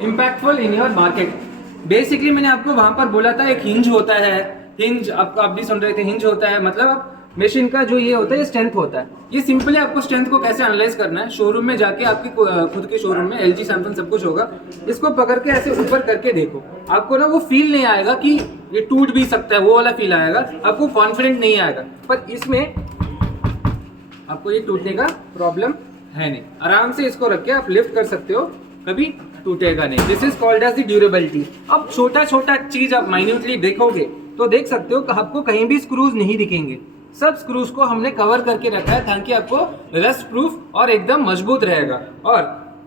Impactful in your market. Basically मैंने आपको वहां पर बोला था एक हिंज होता है, हिंज आपको आप भी सुन रहे थे, हिंज होता है मतलब मशीन का जो ये होता है ये स्ट्रेंथ होता है। ये सिंपली आपको स्ट्रेंथ को कैसे एनालाइज करना है, शोरूम में जाके आपके खुद के शोरूम में LG सैमसंग सब कुछ होगा, इसको पकड़ के ऐसे ऊपर करके देखो, आपको ना वो फील नहीं आएगा कि ये टूट भी सकता है, वो वाला फील आएगा, आपको कॉन्फिडेंट नहीं आएगा। पर इसमें आपको ये टूटने का प्रॉब्लम है नहीं, आराम से इसको रख के आप लिफ्ट कर सकते हो, कभी टूटेगा नहीं। This is called as the durability. अब छोटा छोटा चीज आप माइन्यूटली देखोगे तो देख सकते हो कि आपको कहीं भी स्क्रूज नहीं दिखेंगे, सब स्क्रूज को हमने कवर करके रखा है ताकि आपको रस्ट प्रूफ और एकदम मजबूत रहेगा। और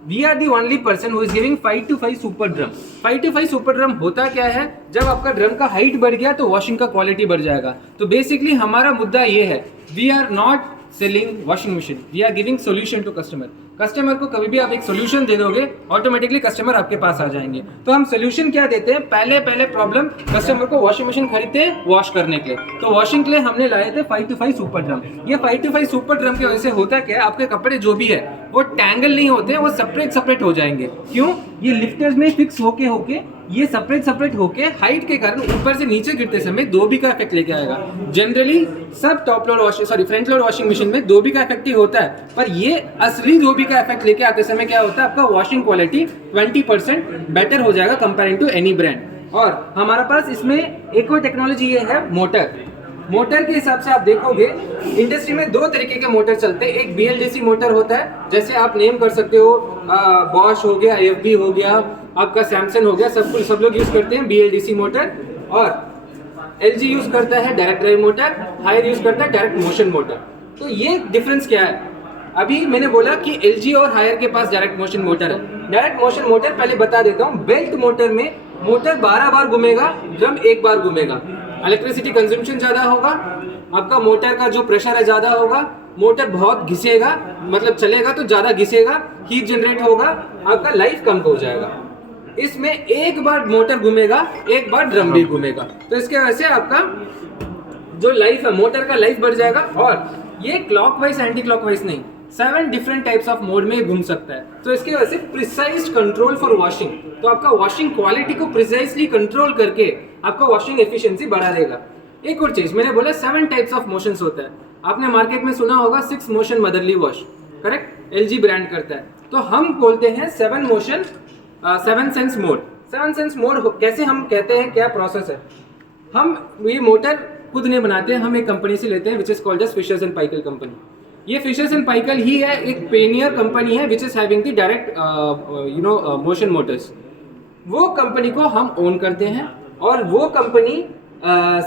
we are the only person who is giving 5 to 5 super drum. 5 to 5 super drum होता क्या है, जब आपका ड्रम का हाइट बढ़ गया तो वॉशिंग का क्वालिटी बढ़ जाएगा। तो बेसिकली हमारा मुद्दा ये है, we are not selling washing machine, we are giving solution to customer. Customer को कभी भी आप एक सोल्यूशन दे दोगे, ऑटोमेटिकली कस्टमर आपके पास आ जाएंगे। तो हम सोल्यूशन क्या देते हैं, पहले प्रॉब्लम कस्टमर को वॉशिंग मशीन खरीदते हैं वॉश करने के लिए, तो वॉशिंग के लिए हमने लाए थे 5 to 5 सुपर ड्रम। ये 5 to 5 सुपर ड्रम की वजह से होता क्या है, आपके कपड़े जो भी है वो टैंगल नहीं होते हैं, वो सेपरेट हो जाएंगे। क्यों, ये लिफ्टर्स में फिक्स होके ये सेपरेट होके हाइट के कारण ऊपर से नीचे गिरते समय धोबी का इफेक्ट लेके आएगा। जनरली सब top load washing front load washing machine में धोबी का इफेक्ट ही होता है, पर ये असली धोबी का इफेक्ट लेके आते समय क्या होता है, आपका वॉशिंग क्वालिटी 20% बेटर हो जाएगा कंपेयरिंग टू एनी ब्रांड। और हमारे पास इसमें एक और टेक्नोलॉजी ये है मोटर के हिसाब से आप देखोगे इंडस्ट्री में 2 तरीके के मोटर चलते हैं। एक BLDC मोटर होता है, जैसे आप नेम कर सकते हो, बॉश हो गया, FB हो गया, आपका सैमसंग हो गया, सब लोग यूज करते हैं BLDC मोटर। और LG यूज करता है direct drive motor, Haier use करता है डायरेक्ट मोशन मोटर। तो ये डिफरेंस क्या है, अभी मैंने बोला कि LG और हायर के पास डायरेक्ट मोशन मोटर है। डायरेक्ट मोशन मोटर पहले बता देता हूँ, बेल्ट मोटर में मोटर 12 बार घूमेगा, ड्रम 1 बार घूमेगा, इलेक्ट्रिसिटी कंजम्पशन ज़्यादा होगा, आपका मोटर का जो प्रेशर है ज़्यादा होगा, मोटर बहुत घिसेगा, मतलब चलेगा तो ज़्यादा घिसेगा, हीट जनरेट होगा, आपका लाइफ कम हो जाएगा। इसमें 1 बार मोटर घूमेगा, 1 बार ड्रम भी घूमेगा, तो इसके वजह से आपका जो लाइफ है, मोटर का लाइफ बढ़ जाएगा। और ये क्लॉकवाइज एंटी क्लॉकवाइज नहीं, 7 डिफरेंट टाइप्स ऑफ मोड में घूम सकता है। तो इसकी वजह से प्रिसाइज कंट्रोल फॉर वॉशिंग, तो आपका वॉशिंग क्वालिटी को प्रिसाइजली कंट्रोल करके आपका वॉशिंग एफिशिएंसी बढ़ा देगा। एक और चीज मैंने बोला 7 टाइप्स ऑफ मोशंस होता है, आपने मार्केट में सुना होगा 6 motion motherly wash, correct, LG brand करता है। तो हम बोलते हैं 7 motion 7 sense mode. 7 sense mode कैसे हम कहते हैं, क्या प्रोसेस है, हम ये मोटर खुद नहीं बनाते हैं, हम एक कंपनी से लेते हैं which is called as fishers and Paykel company. ये फिशर्स एंड पाइकल ही है, एक पेनियर कंपनी है which is having the direct motion motors. वो कंपनी को हम ओन करते हैं और वो कंपनी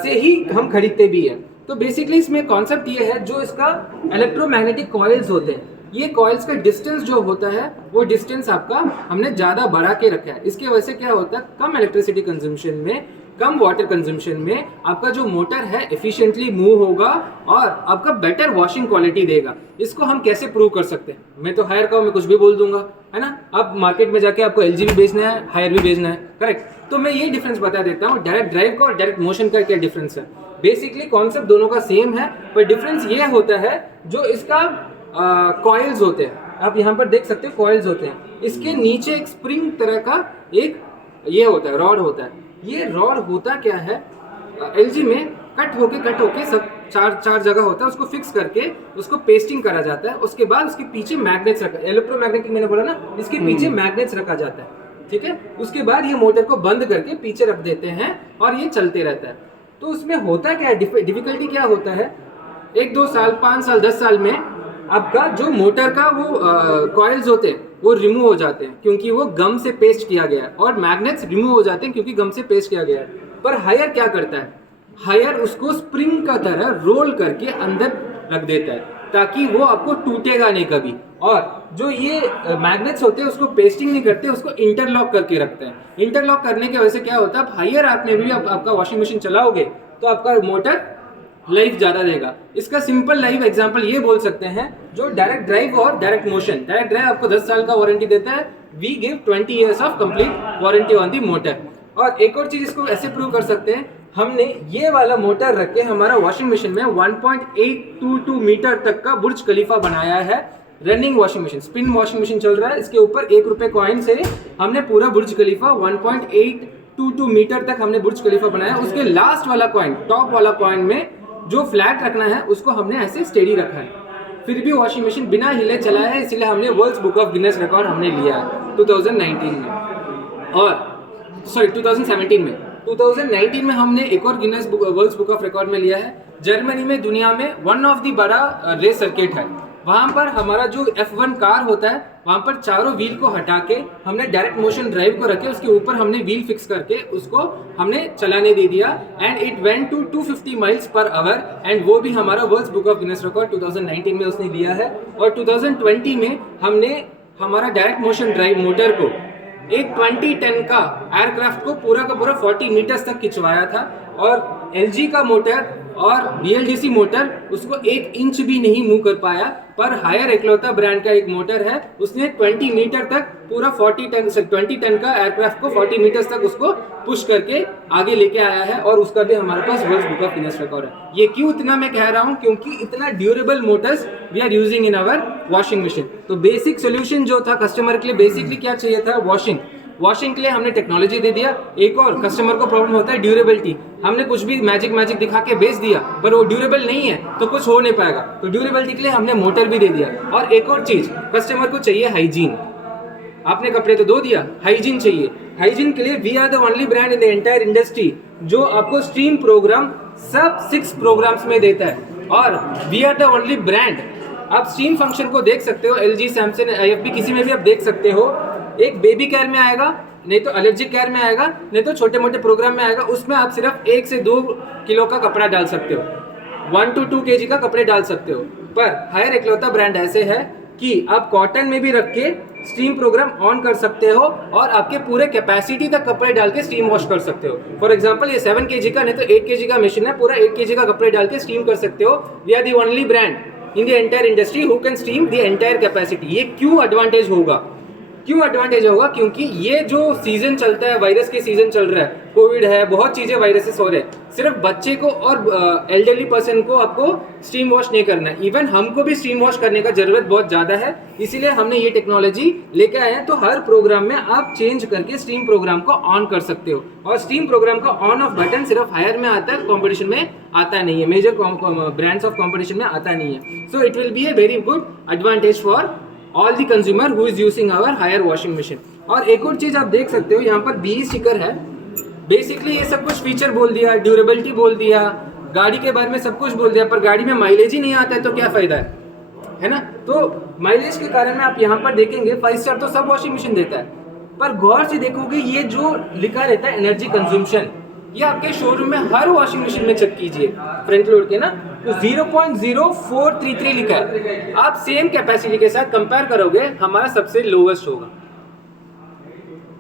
से ही हम खरीदते भी हैं। तो बेसिकली इसमें कॉन्सेप्ट ये है, जो इसका इलेक्ट्रोमैग्नेटिक कॉइल्स होते हैं, ये कॉइल्स का डिस्टेंस जो होता है वो डिस्टेंस आपका हमने ज़्यादा बढ़ा के रखा है। इसके वजह से क्या होता है, कम इलेक्ट्रिसिटी कंजम्पशन में, कम वाटर कंजम्पशन में आपका जो मोटर है एफिशिएंटली मूव होगा और आपका बेटर वॉशिंग क्वालिटी देगा। इसको हम कैसे प्रूव कर सकते हैं, मैं तो हायर का मैं कुछ भी बोल दूंगा, है ना। अब मार्केट में जाके आपको LG भी बेचना है, हायर भी बेचना है, करेक्ट। तो मैं ये डिफरेंस बता देता हूँ, डायरेक्ट ड्राइव का और डायरेक्ट मोशन का क्या डिफरेंस है। बेसिकली कॉन्सेप्ट दोनों का सेम है, पर डिफरेंस ये होता है जो इसका कॉइल्स होते हैं, आप यहाँ पर देख सकते हो कॉइल्स होते हैं, इसके नीचे एक स्प्रिंग तरह का एक ये होता है, रॉड होता है। ये रॉड होता क्या है, LG में कट होके सब चार जगह होता है, उसको फिक्स करके उसको पेस्टिंग करा जाता है। उसके बाद उसके पीछे मैग्नेट्स रखा, इलेक्ट्रोमैग्नेटिक मैंने बोला ना, इसके पीछे मैग्नेट्स रखा जाता है, ठीक है। उसके बाद ये मोटर को बंद करके पीछे रख देते हैं और ये चलते रहता है। तो उसमें होता क्या है, डिफिकल्टी क्या होता है, 1-2 साल 5 साल 10 साल में आपका जो मोटर का वो कॉइल्स होते हैं वो रिमूव हो जाते हैं, क्योंकि वो गम से पेस्ट किया गया है, और मैग्नेट्स रिमूव हो जाते हैं क्योंकि गम से पेस्ट किया गया है। पर हायर क्या करता है, हायर उसको स्प्रिंग का तरह रोल करके अंदर रख देता है ताकि वो आपको टूटेगा नहीं कभी। और जो ये मैग्नेट्स होते हैं उसको पेस्टिंग नहीं करते, उसको इंटरलॉक करके रखते हैं। इंटरलॉक करने की वजह से क्या होता है, आप हायर आप में भी आपका वॉशिंग मशीन चलाओगे तो आपका मोटर लाइफ ज़्यादा देगा। इसका सिंपल लाइफ एग्जांपल ये बोल सकते हैं, जो डायरेक्ट ड्राइव और डायरेक्ट मोशन, डायरेक्ट ड्राइव आपको 10 साल का वारंटी देता है, we give 20 years of complete warranty on the motor. और एक और चीज़ इसको ऐसे प्रूव कर सकते हैं, हमने ये वाला मोटर रख के हमारा वॉशिंग मशीन में 1.822 मीटर तक का बुर्ज खलीफा बनाया है, running washing machine, spin washing machine चल रहा है, इसके ऊपर 1 रुपए कॉइन से हमने पूरा बुर्ज खलीफा 1.822 मीटर तक हमने बुर्ज खलीफा बनाया। उसके लास्ट वाला कॉइन, टॉप वाला कॉइन में जो फ्लैट रखना है उसको हमने ऐसे स्टेडी रखा है। फिर भी वॉशिंग मशीन बिना हिले चला है, इसलिए हमने world book of Guinness record हमने लिया है 2019 में, और सॉरी 2017 में। 2019 में हमने एक और Guinness world book of record में लिया है। जर्मनी में दुनिया में वन ऑफ द बड़ा रेस सर्किट है, वहाँ पर हमारा जो F1 कार होता है वहाँ पर चारों व्हील को हटा के हमने डायरेक्ट मोशन ड्राइव को रखे, उसके ऊपर हमने व्हील फिक्स करके उसको हमने चलाने दे दिया and it went to 250 miles per hour and वो भी हमारा world book of Guinness record 2019 में उसने लिया है। और 2020 में हमने हमारा डायरेक्ट मोशन ड्राइव मोटर को एक 20 टन का एयरक्राफ्ट को पूरा का पूरा 40 मीटर्स तक खिंचवाया था, और LG का मोटर और BLDC मोटर उसको 1 इंच भी नहीं मूव कर पाया, पर हायर इकलौता ब्रांड का एक मोटर है, उसने 20 मीटर तक पूरा 20 टन का एयरक्राफ्ट को 40 मीटर्स तक उसको पुश करके आगे लेके आया है, और उसका भी हमारे पास world book of Guinness record है। ये क्यों इतना मैं कह रहा हूँ, क्योंकि इतना durable motors we are using in our washing machine. तो बेसिक सोल्यूशन जो था कस्टमर के लिए, बेसिकली क्या चाहिए था, वॉशिंग के लिए हमने टेक्नोलॉजी दे दिया। एक और कस्टमर को प्रॉब्लम होता है ड्यूरेबिलिटी, हमने कुछ भी मैजिक दिखा के बेच दिया पर वो ड्यूरेबल नहीं है तो कुछ हो नहीं पाएगा, तो ड्यूरेबिलिटी के लिए हमने मोटर भी दे दिया। और एक और चीज, कस्टमर को चाहिए हाइजीन, आपने कपड़े तो धो दिया, हाइजीन चाहिए। हाइजीन के लिए we are the only brand in the entire industry जो आपको स्टीम प्रोग्राम सब 6 प्रोग्राम्स में देता है, और we are the only brand. आप स्टीम फंक्शन को देख सकते हो, LG, सैमसंग, IFB किसी में भी आप देख सकते हो। एक बेबी केयर में आएगा, नहीं तो एलर्जिक केयर में आएगा, नहीं तो छोटे मोटे प्रोग्राम में आएगा, उसमें आप सिर्फ 1 से 2 किलो का कपड़ा डाल सकते हो, 1 to 2 kg का कपड़े डाल सकते हो। पर हायर इकलौता ब्रांड ऐसे है कि आप कॉटन में भी रख के स्टीम प्रोग्राम ऑन कर सकते हो और आपके पूरे कैपेसिटी तक कपड़े डाल के स्टीम वॉश कर सकते हो। फॉर एग्जांपल ये 7 kg का नहीं तो 8 kg का मशीन है, पूरा 8 kg का कपड़े डाल के स्टीम कर सकते हो। We are the only brand in the entire industry who can steam the entire capacity. ये क्यों एडवांटेज होगा, क्योंकि ये जो सीजन चलता है, वायरस के सीजन चल रहा है, कोविड है, बहुत चीजें वायरसेस हो रहे हैं, सिर्फ बच्चे को और एल्डरली पर्सन को आपको स्टीम वॉश नहीं करना है, इवन हमको भी स्टीम वॉश करने का जरूरत बहुत ज्यादा है, इसीलिए हमने ये टेक्नोलॉजी लेके आए हैं। तो हर प्रोग्राम में आप चेंज करके स्टीम प्रोग्राम को ऑन कर सकते हो, और स्टीम प्रोग्राम का ऑन ऑफ बटन सिर्फ हायर में आता है, कॉम्पिटिशन में आता नहीं है, मेजर ब्रांड्स ऑफ कॉम्पिटिशन में आता नहीं है। So it will be a very good advantage for all the consumer who is using our Haier washing machine. और एक और चीज आप देख सकते हो, यहाँ पर BE स्टिकर है। बेसिकली ये सब कुछ फीचर बोल दिया, ड्यूरेबिलिटी बोल दिया, गाड़ी के बारे में सब कुछ बोल दिया, पर गाड़ी में माइलेज ही नहीं आता है तो क्या फायदा है ना। तो माइलेज के कारण में आप यहाँ पर देखेंगे 5 स्टार तो सब वॉशिंग मशीन देता है, पर गौर से देखोगे ये जो लिखा रहता है एनर्जी कंज्यूम्शन, ये आपके शोरूम में हर वॉशिंग मशीन में चेक कीजिए फ्रंट लोड के ना, तो 0.0433 लिखा है। आप सेम कैपेसिटी के साथ कंपेयर करोगे, हमारा सबसे लोवेस्ट होगा।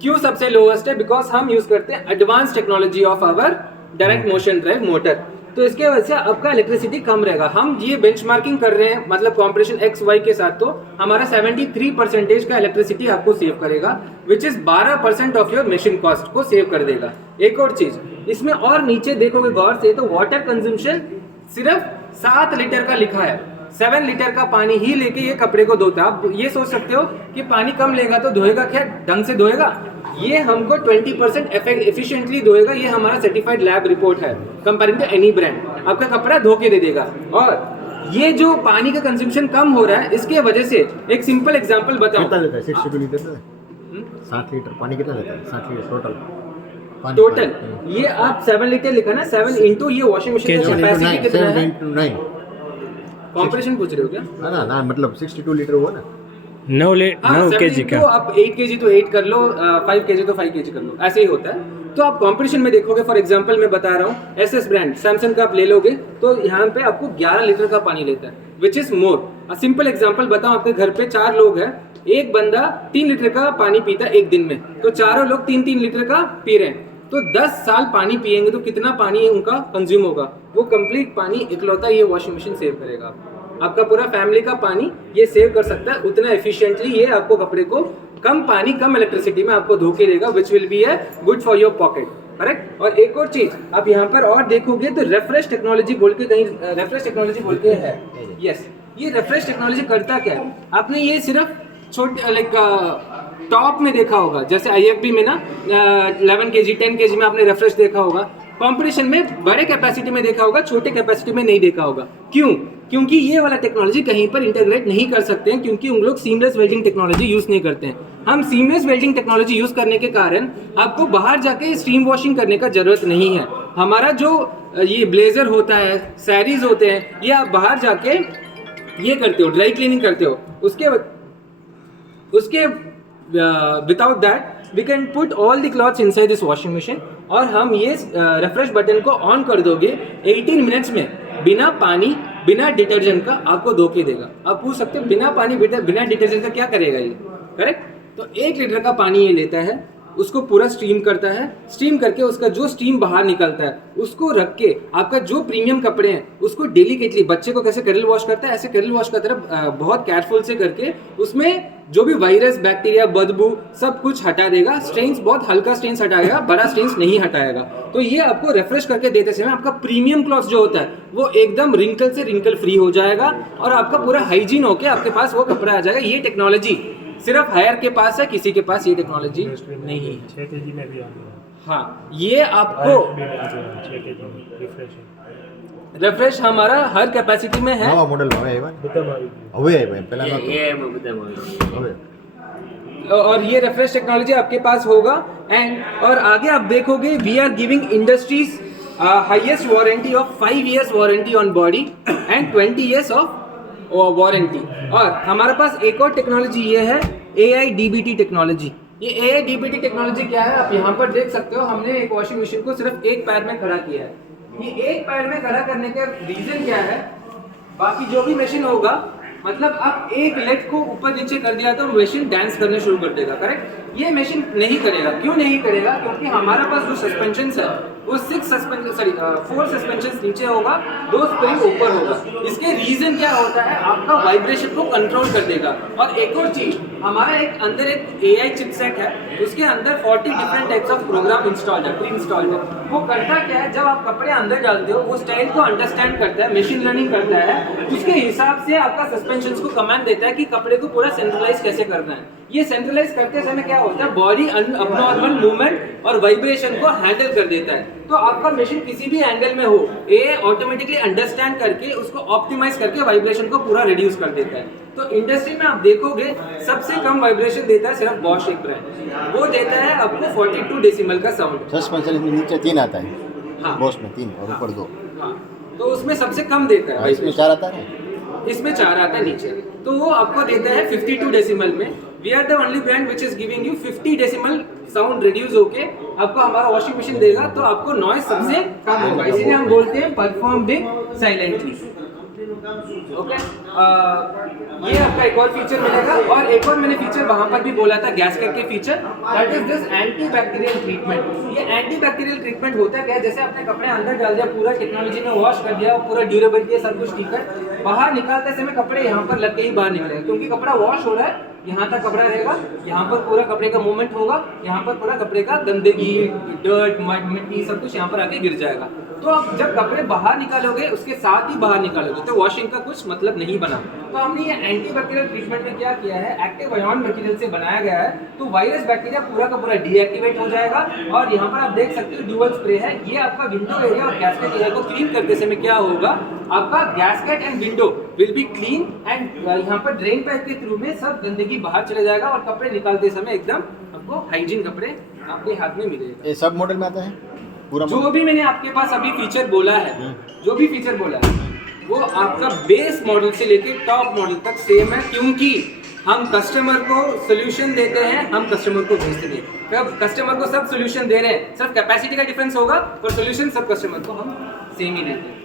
क्यों सबसे लोवेस्ट है? बिकॉज हम यूज करते हैं advance technology of our direct motion drive motor, तो इसके वजह से आपका इलेक्ट्रिसिटी कम रहेगा। हम ये बेंचमार्किंग कर रहे हैं, मतलब कॉम्पिटिशन XY के साथ, तो हमारा 73% का इलेक्ट्रिसिटी आपको सेव करेगा, which is 12% of your machine cost को सेव कर देगा। एक और चीज इसमें और नीचे देखोगे गौर से, तो वाटर कंजम्पशन सिर्फ 7 लीटर का लिखा है, 7 लीटर का पानी ही लेके ये कपड़े को धोता है। आप ये सोच सकते हो कि पानी कम लेगा तो धोएगा क्या, ढंग से धोएगा? ये हमको 20% एफिशिएंटली धोएगा, ये हमारा सर्टिफाइड लैब रिपोर्ट है कंपेयरिंग टू एनी ब्रांड। आपका कपड़ा धो के दे देगा। और ये जो पानी का कंजम्पशन कम हो रहा है, इसके वजह से एक सिंपल एग्जांपल बताऊं, कितना देता है? 62 लीटर देता है, 60 लीटर पानी कितना देता है? 60 लीटर टोटल। ये आप 7 लीटर लिखा ना, 7 इंटू ये वॉशिंग मशीन का कैपेसिटी कितना है? 9 कॉम्प्रेशन पूछ रहे हो क्या? ना मतलब 62 लीटर हुआ ना, 9 kg का। तो आप 8 kg तो 8 कर लो, 5 kg तो 5 kg कर लो, ऐसे ही होता है। तो आप कंपटीशन में देखोगे, फॉर एग्जांपल मैं बता रहा हूँ, SS ब्रांड सैमसंग का आप ले लोगे तो यहाँ पे आपको 11 लीटर का पानी लेता है, which is more. Simple example बताऊँ, आपके घर पे 4 लोग हैं, एक बंदा 3 लीटर का पानी पीता है एक दिन में, तो चारों लोग 3-3 लीटर का पी रहे हैं, तो 10 साल पानी पिएंगे तो कितना पानी उनका कंज्यूम होगा? वो कंप्लीट पानी इकलौता ये वॉशिंग मशीन सेव करेगा। आपका पूरा फैमिली का पानी ये सेव कर सकता है, उतना एफिशिएंटली ये आपको कपड़े को कम पानी कम इलेक्ट्रिसिटी में आपको धो के देगा, which will be a good for your pocket, correct. और एक और चीज आप यहाँ पर और देखोगे तो रेफ्रेश टेक्नोलॉजी बोल के कहीं रेफ्रेश टेक्नोलॉजी बोल के है, यस, ये रिफ्रेश टेक्नोलॉजी करता क्या है? आपने ये सिर्फ छोटे लाइक टॉप में देखा होगा, जैसे IFB में ना 11 kg 10 kg में आपने रिफ्रेश देखा होगा, कंपटीशन में बड़े कैपेसिटी में देखा होगा, छोटे कैपेसिटी में नहीं देखा होगा। क्यों? क्योंकि ये वाला टेक्नोलॉजी कहीं पर इंटीग्रेट नहीं कर सकते हैं, क्योंकि उन लोग सीमलेस वेल्डिंग टेक्नोलॉजी यूज़ नहीं करते हैं। हम सीमलेस वेल्डिंग टेक्नोलॉजी यूज़ करने के कारण आपको बाहर जाके स्टीम वॉशिंग करने का ज़रूरत नहीं है। हमारा जो ये ब्लेजर होता है, सैरीज होते हैं, ये आप बाहर जाके ये करते हो, ड्राई क्लीनिंग करते हो, उसके without that we can put all the clothes inside this washing machine, और हम ये रिफ्रेश बटन को ऑन कर दोगे 18 मिनट्स में बिना पानी बिना डिटर्जेंट का आपको धो के देगा। आप पूछ सकते हो बिना पानी बिना डिटर्जेंट का क्या करेगा ये, करेक्ट? तो 1 लीटर का पानी ये लेता है, उसको पूरा स्टीम करता है, स्टीम करके उसका जो स्टीम बाहर निकलता है उसको रख के आपका जो प्रीमियम कपड़े हैं उसको डेलिकेटली, बच्चे को कैसे कैरल वॉश करता है ऐसे कैरल वॉश का तरफ बहुत केयरफुल से करके उसमें जो भी वायरस बैक्टीरिया बदबू सब कुछ हटा देगा। स्ट्रेन्स बहुत हल्का स्ट्रेन्स हटाएगा, बड़ा स्ट्रेन्स नहीं हटाएगा। तो ये आपको रिफ्रेश करके देते समय आपका प्रीमियम क्लॉथ जो होता है वो एकदम रिंकल से रिंकल फ्री हो जाएगा और आपका पूरा हाइजीन होके आपके पास वो कपड़ा आ जाएगा। ये टेक्नोलॉजी सिर्फ हायर के पास है, किसी के पास ये टेक्नोलॉजी नहीं है। 6 kg में भी आ गया। हाँ, ये आपको 6 kg में रिफ्रेश रिफ्रेश हमारा हर कैपेसिटी में है। નવા મોડલ હવે આવ્યા હવે આવ્યા પહેલા નહોતું હવે और ये रिफ्रेश टेक्नोलॉजी आपके पास होगा। एंड और आगे आप देखोगे we are giving industries highest warranty of 5 years warranty on body and 20 years of warranty. और हमारे पास एक और टेक्नोलॉजी ये है AIDBT टेक्नोलॉजी। ये AIDBT टेक्नोलॉजी क्या है आप यहाँ पर देख सकते हो। हमने एक वॉशिंग मशीन को सिर्फ एक पैर में खड़ा किया है। ये एक पैर में खड़ा करने का रीजन क्या है, बाकी जो भी मशीन होगा मतलब आप एक लेग को ऊपर नीचे कर दिया तो मशीन डांस करने शुरू कर देगा, करेक्ट? ये मशीन नहीं करेगा। क्यों नहीं करेगा? क्योंकि हमारा पास जो सस्पेंशन है वो 4 सस्पेंशन नीचे होगा, 2 स्प्रिंग ऊपर होगा। इसके रीजन क्या होता है, आपका वाइब्रेशन को कंट्रोल कर देगा। और एक और चीज, हमारा एक अंदर एक AI चिपसेट है, उसके अंदर 40 different types of program installed है, प्री इंस्टॉल्ड है। वो करता क्या है, जब आप कपड़े अंदर डालते हो वो स्टाइल को अंडरस्टैंड करता है, मशीन लर्निंग करता है, उसके हिसाब से आपका सस्पेंशन को कमांड देता है कि कपड़े को पूरा सेंट्रलाइज कैसे करना है। ये सेंट्रलाइज करते समय क्या होता है, बॉडी अबनॉर्मल मूवमेंट और वाइब्रेशन को हैंडल कर देता है। तो आपका मशीन किसी भी एंगल में हो, ये ऑटोमेटिकली अंडरस्टैंड करके उसको ऑप्टिमाइज करके वाइब्रेशन को पूरा रिड्यूस कर देता है। तो इंडस्ट्री में आप देखोगे सबसे कम वाइब्रेशन देता है सिर्फ बॉश एक ब्रांड, वो देता है आपको 42 डेसिमल का साउंड। सस्पेंशन में नीचे 3 आता है, हाँ। बॉस में 3 और ऊपर 2। हाँ, तो उसमें सबसे कम देता है, इसमें 4 आता है, इसमें 4 आता है नीचे। तो वो आपको देता है 52 डेसिमल में। We are the only brand which is giving you 50 decimal sound reduce होके आपको हमारा वॉशिंग मशीन देगा, तो आपको नॉइज सबसे कम होगा। इसीलिए हम बोलते हैं परफॉर्म बिग साइलेंटली। ओके, ये आपका एक और फीचर मिलेगा। और एक और मैंने फीचर वहां पर भी बोला था गैस्केट के feature, that is this anti bacterial treatment. ये एंटी बैक्टीरियल ट्रीटमेंट होता है क्या, जैसे आपने कपड़े अंदर डाल दिया, पूरा टेक्नोलॉजी में वॉश कर दिया, पूरा ड्यूरेबिलिटी सब कुछ ठीक है, बाहर निकालते समय कपड़े यहाँ पर लग के ही बाहर निकलेगा, क्योंकि कपड़ा वॉश हो रहा है, यहाँ तक कपड़ा रहेगा, यहाँ पर पूरा कपड़े का मूवमेंट होगा, यहाँ पर पूरा कपड़े का गंदगी, डर्ट, मड, मिट्टी सब कुछ यहाँ पर आके गिर जाएगा। तो आप जब कपड़े बाहर निकालोगे उसके साथ ही बाहर निकालोगे तो वॉशिंग का कुछ मतलब नहीं बना। तो हमने ये एंटी बैक्टीरियल ट्रीटमेंट में क्या किया है, एक्टिव आयन मटेरियल से बनाया गया है, तो वायरस बैक्टीरिया पूरा का पूरा डीएक्टिवेट हो जाएगा। और यहाँ पर आप देख सकते हो ड्यूअल स्प्रे है, ये आपका विंडो एरिया और गैस्केट एरिया को क्लीन करते समय क्या होगा, आपका gasket and window will be clean and यहाँ पर ड्रेन पाइप के थ्रू में सब गंदगी बाहर चले जाएगा और कपड़े निकालते समय एकदम आपको हाइजीन कपड़े आपके हाथ में मिलेगा। ये सब मॉडल में आता है पूरा जो भी मैंने आपके पास अभी फीचर बोला है, जो भी फीचर बोला है वो आपका बेस मॉडल से लेके टॉप मॉडल तक सेम है, क्योंकि हम कस्टमर को सोल्यूशन देते हैं, हम कस्टमर को भेजते हैं। कब कस्टमर को सब सोल्यूशन दे रहे हैं, सिर्फ कैपेसिटी का डिफरेंस होगा पर सोल्यूशन सब कस्टमर को हम सेम ही देते हैं।